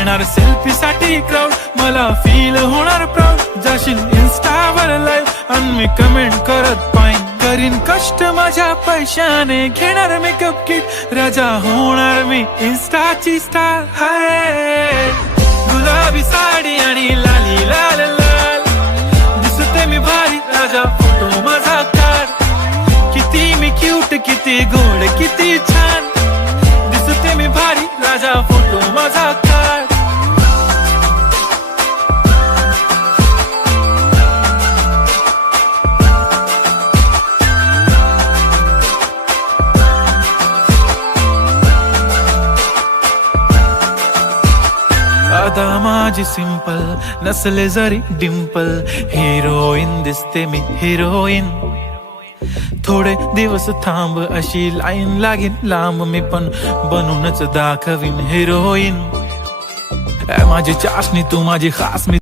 येणार सेल्फी साठी क्राऊड, मला फील होणार प्राऊड. जाशील इन्स्टावर लाईव्ह आणि मी कमेंट करत पाहिन. करीन कष्ट माझ्या पैशाने, घेणार मेकअप किट, राजा होणार मी इन्स्टाची स्टार. हाय गुलाबी साडी आणि लाली लाल लाल, दिसते मी भारी, राजा फोटो माझा काढ. किती मी क्यूट, किती गोड, किती छान, दिसते मी भारी, राजा फोटो माझा काढ. आता माझी सिंपल, नसले जरी डिंपल, हिरोईन दिसते मी हिरोईन. थोडे दिवस थांब, अशी लाईन लागेल लांब, मी पण बनूनच दाखवीन हिरोईन. माझी चाशनी तू माझी खास, मी